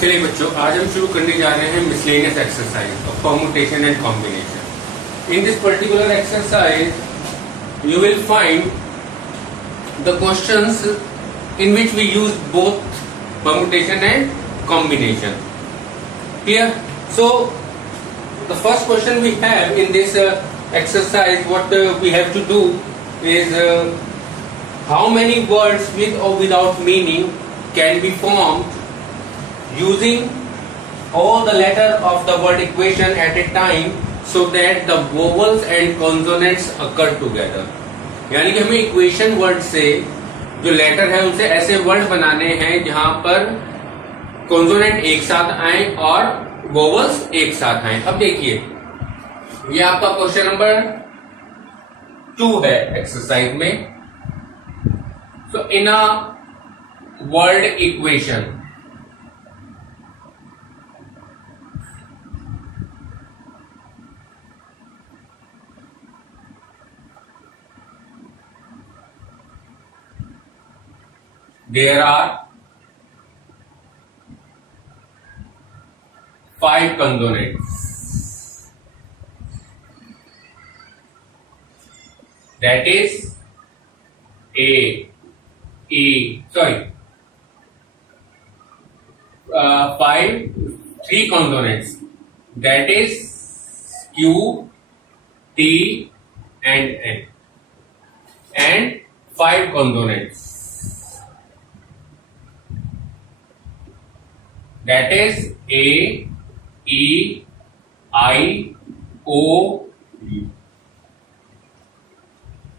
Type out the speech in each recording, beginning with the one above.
चलिए बच्चों, आज हम शुरू करने जा रहे हैं miscellaneous exercise of permutation and combination. In this particular exercise you will find the questions in which we use both permutation and combination. Clear? So the first question we have in this exercise, what we have to do is how many words with or without meaning can be formed using all the letter of the word equation at a time so that the vowels and consonants occur together. यानी कि हमें equation word से जो letter है उनसे ऐसे word बनाने हैं जहां पर कॉन्सोनेंट एक साथ आए और वोवल्स एक साथ आए। अब देखिए, ये आपका क्वेश्चन नंबर 2 है एक्सरसाइज में। सो इन a word equation there are 5 consonants, that is A, E, sorry, 3 consonants, that is Q, T and N, and 5 consonants, that is A, E, I, O, U.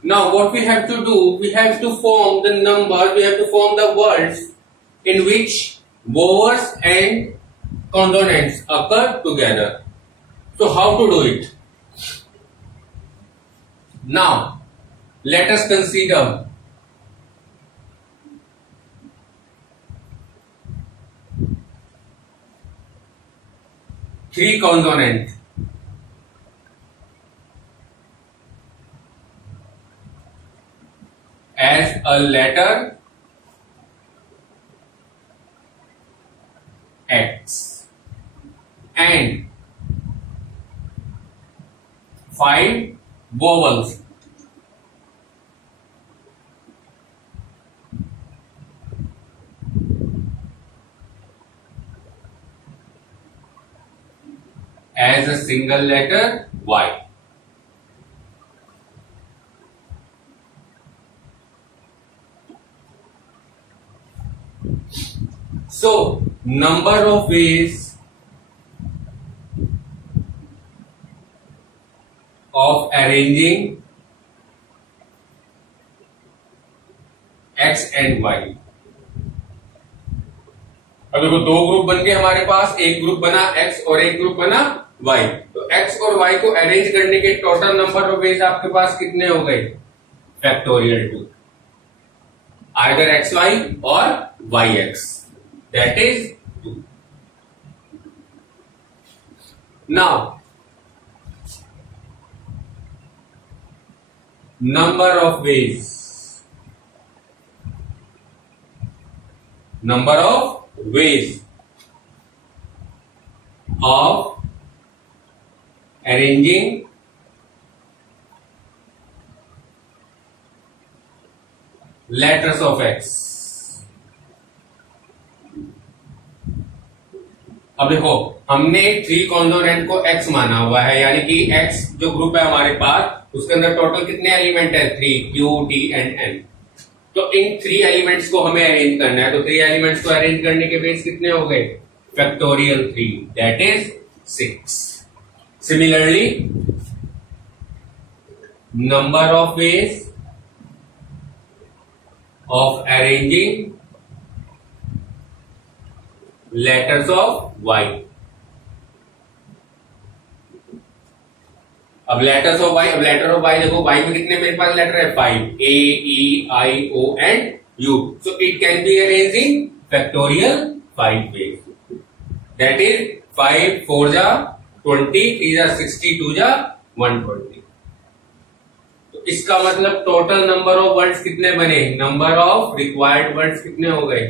Now what we have to do, we have to form the numbers, we have to form the words in which vowels and consonants occur together. So how to do it? Now let us consider three consonants as a letter X and 5 vowels as a single letter Y. So number of ways of arranging X and Y. अब देखो, 2 group बन गए हमारे पास, एक group बना X और एक group बना Y। तो X और Y को अरेंज करने के टोटल नंबर ऑफ वेज आपके पास कितने हो गए? फैक्टोरियल 2, आइदर XY और YX, that is 2। Now number of ways of arranging letters of X। अब देखो, हमने 3 कॉन्सोनेंट को X माना हुआ है, यानी कि X जो ग्रुप है हमारे पास उसके अंदर टोटल कितने एलिमेंट है? 3, Q, T एंड N। तो इन 3 एलिमेंट्स को हमें अरेंज करना है। तो 3 एलिमेंट्स को अरेंज करने के बेस कितने हो गए? Factorial 3, that is 6। Similarly number of ways of arranging letters of Y। अब लेटर्स ऑफ Y, अब लेटर ऑफ Y देखो, Y में कितने मेरे पास लेटर है? 5, A, E, I, O and U। So it can be arrange in factorial 5 ways, that is 5 4 जा 20, 3 जा 60, 2 जा 120। तो इसका मतलब टोटल नंबर ऑफ वर्ड्स कितने बने? नंबर ऑफ रिक्वायर्ड वर्ड्स कितने हो गए?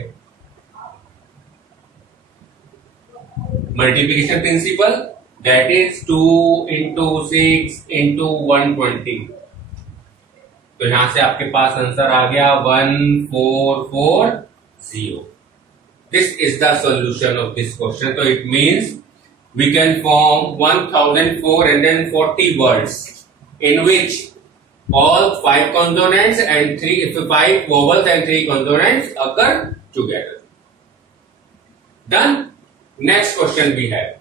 Multiplication principle, that is 2 into 6 into 120। तो यहां से आपके पास आंसर आ गया 1440। This is the solution of this question. तो it means we can form 1440 words in which all 5 consonants and 5 vowels and 3 consonants occur together. Done. Next question we have.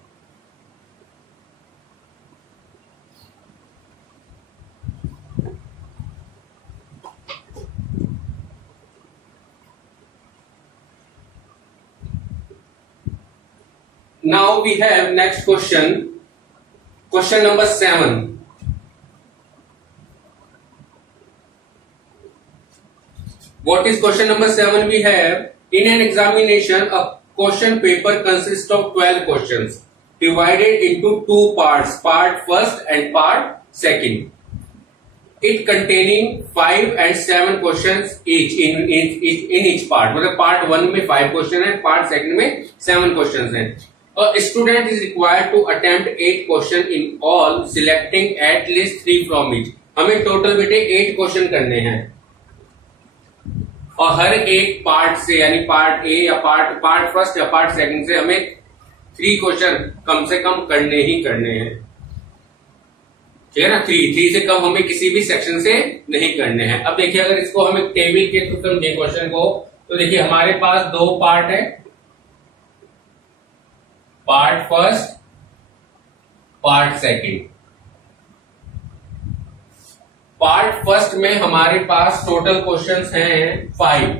Now we have next question. Question number 7. What is question number 7? We have, in an examination, a question paper consists of 12 questions divided into 2 parts, part first and part second. It containing 5 and 7 questions each in each part. मतलब part 1 में 5 question है, part second में 7 questions हैं. A student is required to attempt 8 question in all, selecting at least 3 from each. हमें total बेटे 8 question करने हैं और हर एक पार्ट से, यानी पार्ट ए या पार्ट फर्स्ट या पार्ट सेकंड से हमें 3 क्वेश्चन कम से कम करने ही करने हैं। ठीक है ना, 3 से कम हमें किसी भी सेक्शन से नहीं करने हैं। अब देखिए, अगर इसको हमें टेबल के थ्रू समझे क्वेश्चन को, तो देखिए हमारे पास 2 पार्ट है, part first, part second. Part first में हमारे पास टोटल क्वेश्चंस हैं 5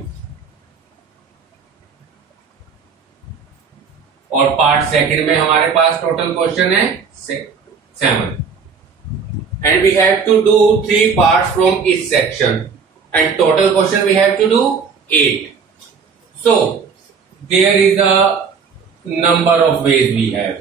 और पार्ट सेकंड में हमारे पास टोटल क्वेश्चन है 7 and we have to do 3 parts from each section and total question we have to do 8. So there is a number of ways we have.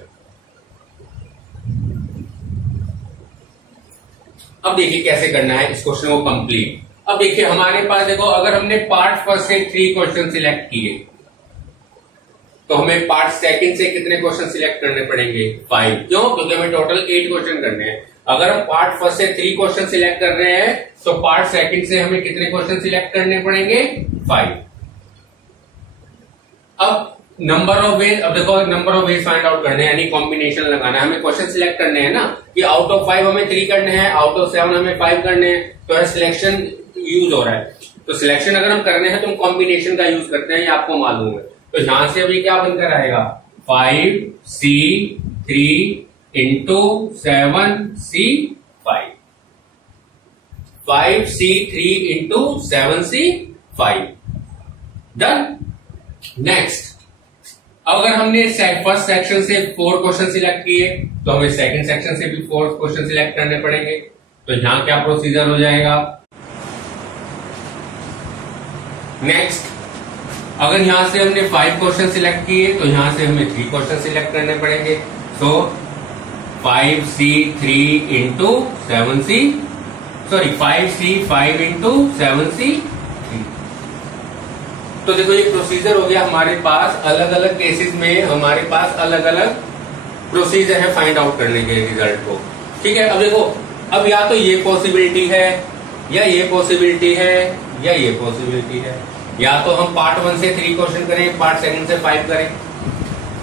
अब देखिए कैसे करना है इस क्वेश्चन को कंप्लीट. अब देखिए हमारे पास देखो, अगर हमने पार्ट फर्स्ट से 3 क्वेश्चन सिलेक्ट किए तो हमें पार्ट सेकंड से कितने क्वेश्चन सिलेक्ट करने पड़ेंगे? 5. क्यों? क्योंकि हमें टोटल 8 क्वेश्चन करने हैं. अगर हम पार्ट फर्स्ट से 3 क्वेश्चन सिलेक्ट कर रहे हैं तो पार्ट सेकंड से हमें कितने क्वेश्चन सिलेक्ट करने पड़ेंगे? 5. अब नंबर ऑफ वेज, अब देखो number of veg find out करने हैं, यानी कॉम्बिनेशन लगाना है. हमें क्वेश्चन सिलेक्ट करने हैं ना, कि आउट ऑफ 5 हमें 3 करने हैं, आउट ऑफ 7 हमें 5 करने हैं. तो सिलेक्शन यूज हो रहा है. तो सिलेक्शन अगर हम करने हैं तो हम कॉम्बिनेशन का यूज करते हैं, ये आपको मालूम है. तो यहां से अभी क्या बनकर आएगा? 5C3 into 7C5. 5C3 into 7C5. Done. Next, अगर हमने फर्स्ट सेक्शन से 4 क्वेश्चन सिलेक्ट किए तो हमें सेकंड सेक्शन से भी 4 क्वेश्चन सिलेक्ट करने पड़ेंगे. तो यहां क्या प्रोसीजर हो जाएगा? नेक्स्ट, अगर यहां से हमने 5 क्वेश्चन सिलेक्ट किए तो यहां से हमें 3 क्वेश्चन सिलेक्ट करने पड़ेंगे. तो 5C3 into 7C, sorry 5C5 into 7C. तो देखो ये प्रोसीजर हो गया हमारे पास. अलग अलग केसेस में हमारे पास अलग अलग प्रोसीजर है फाइंड आउट करने के रिजल्ट को. ठीक है. अब देखो, अब या तो ये पॉसिबिलिटी है, या ये पॉसिबिलिटी है, या ये पॉसिबिलिटी है. या तो हम पार्ट 1 से 3 क्वेश्चन करें, पार्ट सेकंड से 5 करें,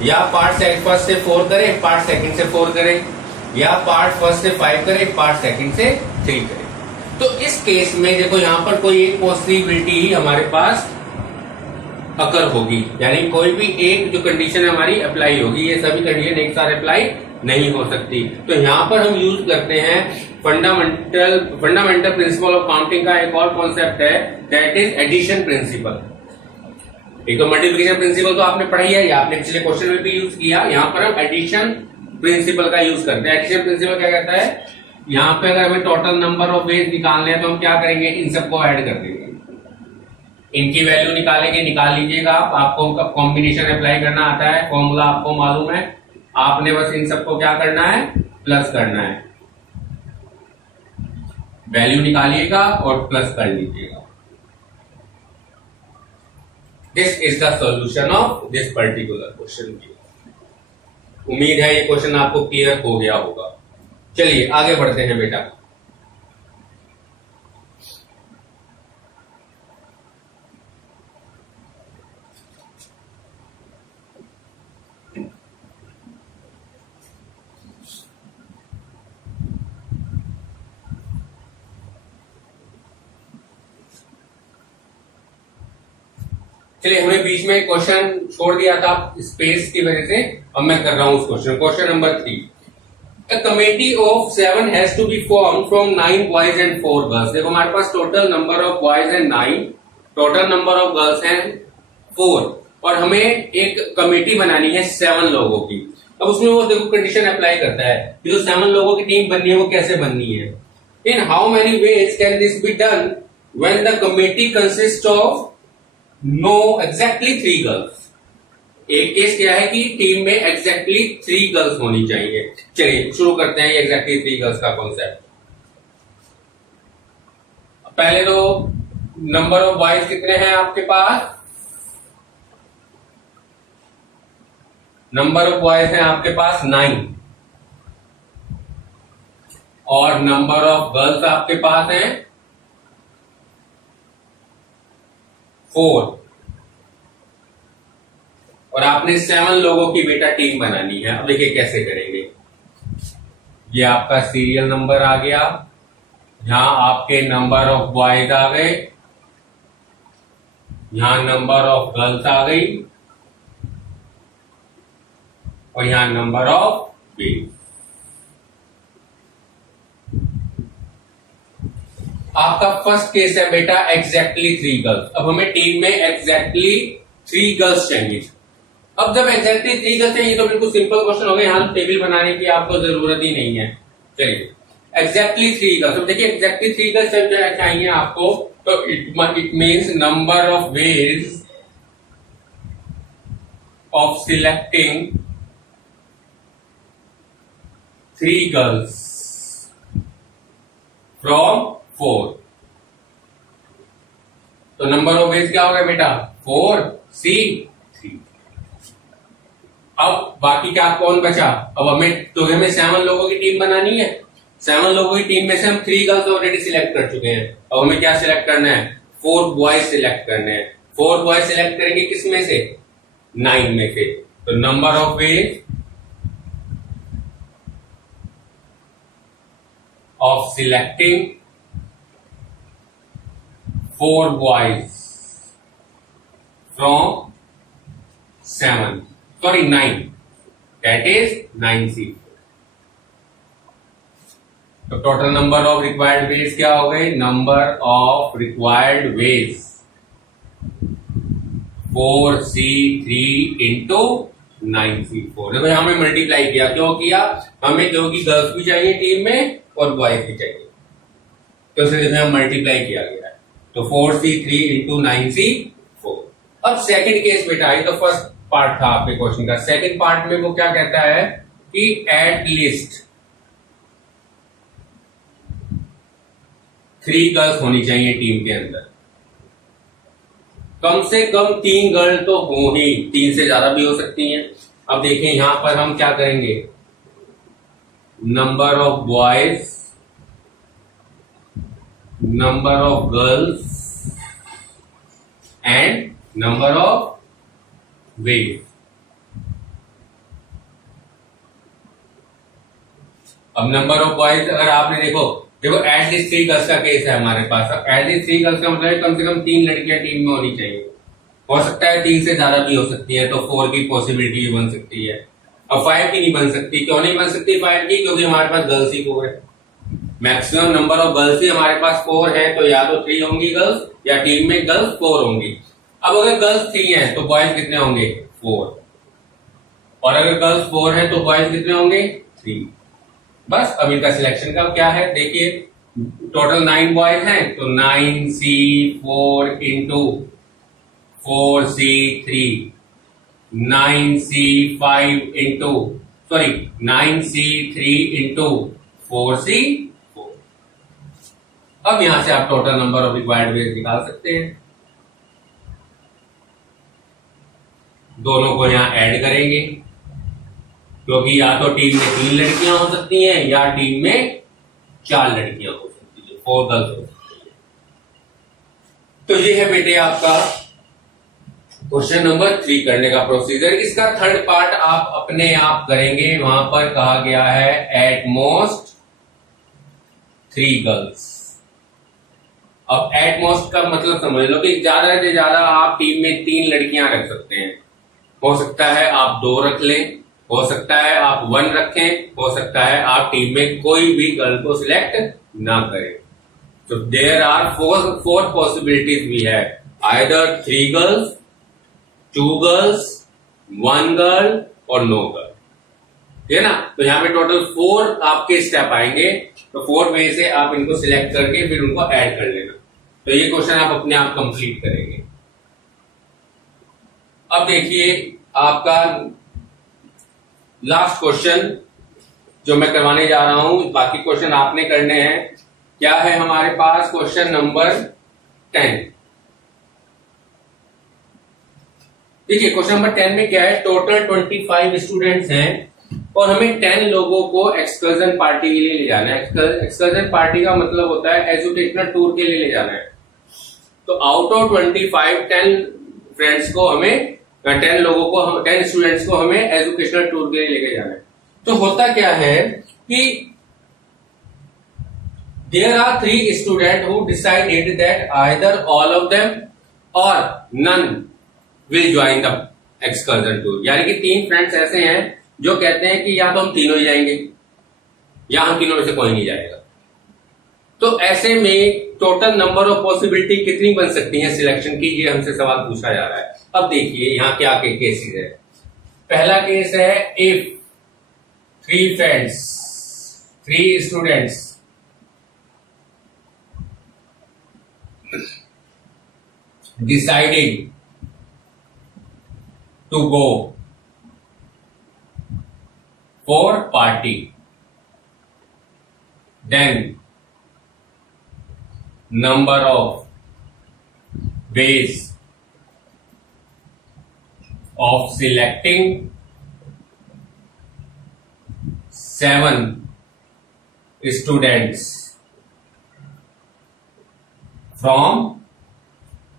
या पार्ट फर्स्ट से 4 करें, पार्ट सेकंड से 4 करें, या पार्ट फर्स्ट से 5 करें, पार्ट सेकंड से 3 करें. तो इस केस में देखो यहां पर कोई एक पॉसिबिलिटी ही हमारे पास अकर होगी, यानी कोई भी एक जो कंडीशन हमारी अप्लाई होगी. ये सभी कंडीशन एक साथ अप्लाई नहीं हो सकती. तो यहां पर हम यूज करते हैं फंडामेंटल प्रिंसिपल ऑफ काउंटिंग का एक और कॉन्सेप्ट है, दैट इज एडिशन प्रिंसिपल. एक तो मल्टीप्लिकेशन प्रिंसिपल तो आपने पढ़ी है, या आपने पिछले क्वेश्चन में भी यूज किया. यहां पर हम एडिशन प्रिंसिपल का यूज करते हैं. एडिशन प्रिंसिपल क्या कहता है? यहां पे अगर हमें टोटल नंबर ऑफ वेज निकालने हैं तो हम क्या करेंगे? इन सबको ऐड कर देंगे. इनकी वैल्यू निकालेंगे, निकाल लीजिएगा. आपको कॉम्बिनेशन अप्लाई करना आता है, फॉर्मूला आपको मालूम है. आपने बस इन सबको क्या करना है? प्लस करना है. वैल्यू निकालिएगा और प्लस कर लीजिएगा. This is the solution of this particular question. उम्मीद है ये क्वेश्चन आपको क्लियर हो गया होगा। चलिए आगे बढ़ते हैं बेटा। चलिए, हमने बीच में क्वेश्चन छोड़ दिया था स्पेस की वजह से, अब मैं कर रहा हूं उस question number 3। A committee of 7 has to be formed from 9 boys and 4 girls। देखो हमारे पास टोटल नंबर ऑफ बॉयज है 9, टोटल नंबर ऑफ गर्ल्स हैं 4, और हमें एक कमेटी बनानी है 7 लोगों की। अब उसमें वो देखो कंडीशन अप्लाई करता है कि जो 7 लोगों की टीम बननी है वो कैसे बननी है। In how many ways can this be done when the committee consist of know exactly 3 girls. एक केस क्या है कि टीम में एग्जैक्टली 3 गर्ल्स होनी चाहिए। चलिए शुरू करते हैं एग्जैक्टली 3 गर्ल्स का कॉन्सेप्ट। पहले तो नंबर ऑफ बॉयज कितने हैं आपके पास? नंबर ऑफ बॉयज हैं आपके पास 9, और नंबर ऑफ गर्ल्स आपके पास हैं 4, और आपने 7 लोगों की बेटा टीम बनानी है। अब देखिए कैसे करेंगे। ये आपका सीरियल नंबर आ गया, यहां आपके नंबर ऑफ बॉयज आ गए, यहां नंबर ऑफ गर्ल्स आ गई, और यहां नंबर ऑफ बेबी। आपका फर्स्ट केस है बेटा एग्जैक्टली 3 गर्ल्स। अब हमें टीम में एग्जैक्टली 3 गर्ल्स चाहिए। अब जब एग्जैक्टली 3 गर्ल्स चाहिए तो बिल्कुल सिंपल क्वेश्चन हो गया, यहां टेबल बनाने की आपको जरूरत ही नहीं है। चलिए एग्जैक्टली 3 गर्ल्स। अब देखिए एग्जैक्टली 3 गर्ल्स चाहिए आपको, तो it means number of ways of selecting 3 girls from 4। तो नंबर ऑफ वेज क्या होगा बेटा? 4 C 3। अब बाकी क्या कौन बचा? अब हमें 7 लोगों की टीम बनानी है। 7 लोगों की टीम में से हम 3 गर्ल्स ऑलरेडी सिलेक्ट कर चुके हैं। अब हमें क्या सिलेक्ट करना है? 4 बॉयज सिलेक्ट करने हैं। 4 बॉयज सिलेक्ट करेंगे किस में से? 9 में से। तो number of ways of selecting 4 boys from 9, that is 9C। तो total number of required ways क्या हो गए? Number of required ways 4C3 into 9C4। देखो यहां में मल्टीप्लाई किया, क्यों किया? हमें क्योंकि गर्ल्स भी चाहिए टीम में और बॉयज भी चाहिए, तो इसे मल्टीप्लाई किया गया है। तो 4C3 इंटू 9C4। अब सेकंड केस बेटा, ये तो फर्स्ट पार्ट था आपके क्वेश्चन का। सेकंड पार्ट में वो क्या कहता है कि एट लीस्ट 3 गर्ल्स होनी चाहिए टीम के अंदर। कम से कम 3 गर्ल तो हो ही, 3 से ज्यादा भी हो सकती हैं। अब देखें यहां पर हम क्या करेंगे, number of boys, number of girls and number of veg. अब नंबर ऑफ बॉयज अगर आपने देखो एटलीस्ट 3 गर्ल्स का केस है हमारे पास। अब एटलीस्ट 3 गर्ल्स का मतलब कम से कम 3 लड़कियां टीम में होनी चाहिए। हो सकता है 3 से ज्यादा भी हो सकती है, तो 4 की पॉसिबिलिटी भी बन सकती है। अब 5 की नहीं बन सकती। क्यों नहीं बन सकती 5 की? क्योंकि हमारे पास गर्ल्स ही 4 है। मैक्सिमम नंबर ऑफ गर्ल्स ही हमारे पास 4 है, तो या तो 3 होंगी गर्ल्स, या टीम में गर्ल्स 4 होंगी। अब अगर गर्ल्स 3 हैं तो बॉयज कितने होंगे? 4। और अगर गर्ल्स 4 हैं तो बॉयज कितने होंगे? 3। बस अब इनका सिलेक्शन का क्या है, देखिए टोटल 9 बॉयज हैं, तो 9C4 into 4C3, 9C5 into 9C3 into 4C4। अब यहां से आप total number of required ways निकाल सकते हैं। दोनों को यहां ऐड करेंगे, क्योंकि या तो टीम में 3 लड़कियां हो सकती हैं या टीम में 4 लड़कियां हो सकती है, 4 गर्ल्स हो सकती है। तो ये है बेटे आपका क्वेश्चन नंबर 3 करने का प्रोसीजर। इसका थर्ड पार्ट आप अपने आप करेंगे। वहां पर कहा गया है एट मोस्ट 3 गर्ल्स। अब एट मोस्ट का मतलब समझ लो कि ज्यादा से ज्यादा आप टीम में 3 लड़कियां रख सकते हैं। हो सकता है आप 2 रख लें, हो सकता है आप 1 रखें, हो सकता है आप टीम में कोई भी गर्ल को सिलेक्ट ना करें। तो there are 4 possibilities we have, either 3 girls, 2 girls, 1 girl और नो गर्ल, ठीक है ना। तो यहां पे टोटल 4 आपके स्टेप आएंगे। तो 4 में से आप इनको सिलेक्ट करके फिर उनको ऐड कर लेना। तो ये क्वेश्चन आप अपने आप कंप्लीट करेंगे। अब देखिए आपका लास्ट क्वेश्चन जो मैं करवाने जा रहा हूं, बाकी क्वेश्चन आपने करने हैं। क्या है हमारे पास क्वेश्चन नंबर 10। देखिए क्वेश्चन नंबर 10 में क्या है, टोटल 25 स्टूडेंट्स हैं और हमें 10 लोगों को एक्सकर्जन पार्टी के लिए ले जाना है। एक्सकर्जन पार्टी का मतलब होता है एजुकेशनल टूर के लिए ले जाना है। तो आउट ऑफ 25 10 फ्रेंड्स को हमें 10 लोगों को 10 स्टूडेंट्स को हमें एजुकेशनल टूर के लिए लेके जाना है। तो होता क्या है कि there are 3 student who decided that either all of them और none will join the excursion tour. यानी कि 3 फ्रेंड्स ऐसे हैं जो कहते हैं कि या तो हम तीनों ही जाएंगे या हम तीनों में से कोई नहीं जाएगा। तो ऐसे में टोटल नंबर ऑफ पॉसिबिलिटी कितनी बन सकती है सिलेक्शन की, ये हमसे सवाल पूछा जा रहा है। अब देखिए यहां क्या केसेस है। पहला केस है if 3 friends 3 students decided to go for party, then number of ways of selecting 7 students from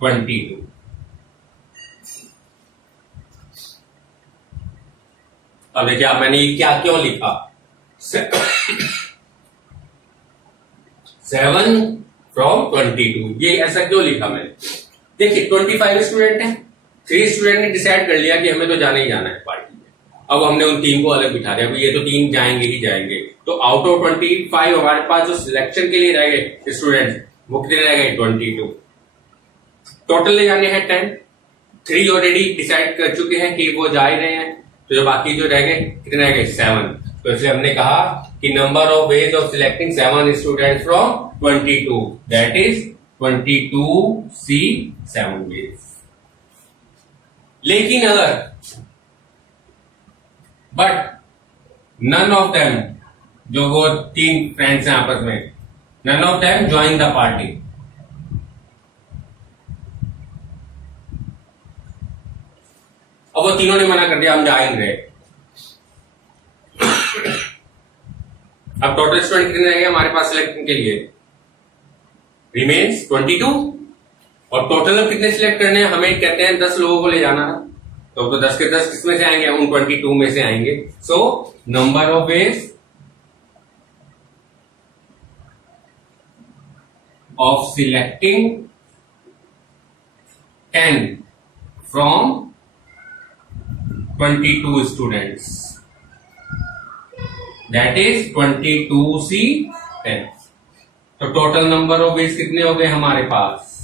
22। अब देखिए आप मैंने क्या क्यों लिखा 7 फ्रॉम 22, ये ऐसा क्यों लिखा मैंने। देखिए 25 स्टूडेंट हैं, 3 स्टूडेंट ने डिसाइड कर लिया कि हमें तो जाना ही जाना है पार्टी में। अब हमने उन 3 को अलग बिठा दिया, ये तो 3 जाएंगे ही जाएंगे। तो आउट ऑफ 25 हमारे पास जो सिलेक्शन के लिए रह गए स्टूडेंट्स वो कितने रह गए 22। टोटल ले जाने हैं 10, 3 ऑलरेडी डिसाइड कर चुके हैं कि वो जा ही रहे हैं। तो जो बाकी जो रह गए कितने रह गए 7। तो इसलिए हमने कहा कि number of ways of selecting 7 students from 22, that is 22C 7 ways. लेकिन अगर बट नन ऑफ देम, जो वो 3 फ्रेंड्स हैं आपस में, none of them join the party, अब वो तीनों ने मना कर दिया हम जा ही नहीं रहे। अब टोटल स्टूडेंट कितने रह गए हमारे पास सिलेक्शन के लिए, रिमेन्स 22। और टोटल अब कितने सिलेक्ट करने हैं, हमें कहते हैं 10 लोगों को ले जाना है। तो 10 के 10 किसमें से आएंगे, उन 22 में से आएंगे। So number of ways of selecting 10 from 22 students, that is 22C 10। तो टोटल नंबर ऑफ वेज कितने हो गए हमारे पास।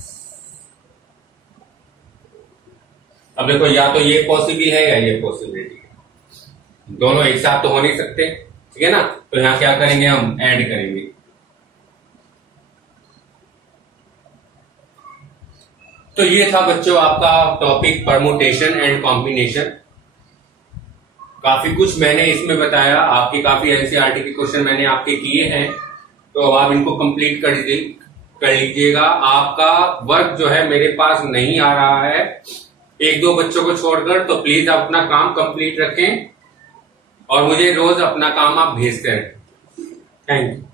अब देखो या तो ये पॉसिबल है या ये पॉसिबिलिटी है, दोनों एक साथ तो हो नहीं सकते, ठीक है ना। तो यहां क्या करेंगे, हम ऐड करेंगे। तो ये था बच्चों आपका टॉपिक परमुटेशन एंड कॉम्बिनेशन। काफी कुछ मैंने इसमें बताया, आपकी काफी एनसीईआरटी के क्वेश्चन मैंने आपके किए हैं, तो अब आप इनको कंप्लीट कर लीजिएगा। आपका वर्क जो है मेरे पास नहीं आ रहा है, 1-2 बच्चों को छोड़कर, तो प्लीज आप अपना काम कंप्लीट रखें और मुझे रोज अपना काम आप भेजते हैं। Thank you.